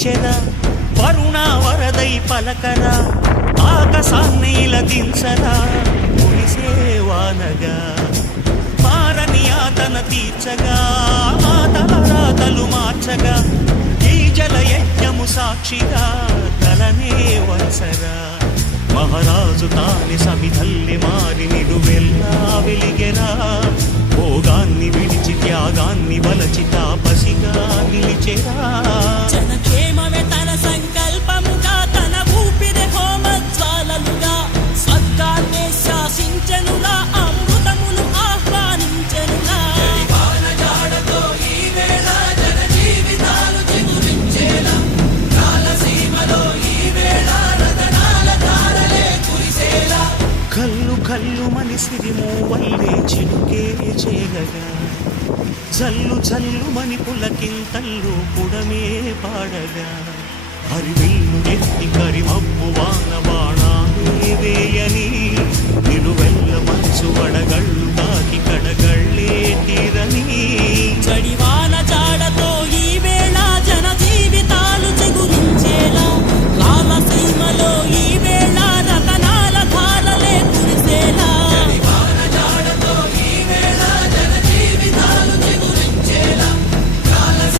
పిలిచెరా వరుణ వరదై పలకరా ఆకాశాన్నిల దించరా మురిసేవానగా మారని ఆతన తీర్చగా మాతల రాతలు మార్చగా ఈ జలయజ్ఞము సాక్షిగా తలనే వలసరా మహారాజు తాని సమిధల్లి మారి నిలువెల్లా వెలిగెరా భోగాన్ని విడిచి త్యాగాన్ని వలచి తాపసిగా నిలిచెరా జనక్షేమమే తన సంకల్పముగా తన ఊపిరి హోమజ్వాలలుగా స్వర్గాన్నే శాసించెనుగా అమృతమును ఆహ్వానించెనుగా కల్లు కల్లు మనిసిరి మూవల్లే చిలుకే చేగగా జల్లు జల్లు మని పులకింతల్లు పుడమే పాడగా హరివిల్లు ఎత్తి కరిమబ్బు వాన బాణాలే వేయని నిలువెల్ల మనసు వడగళ్ళు తాకి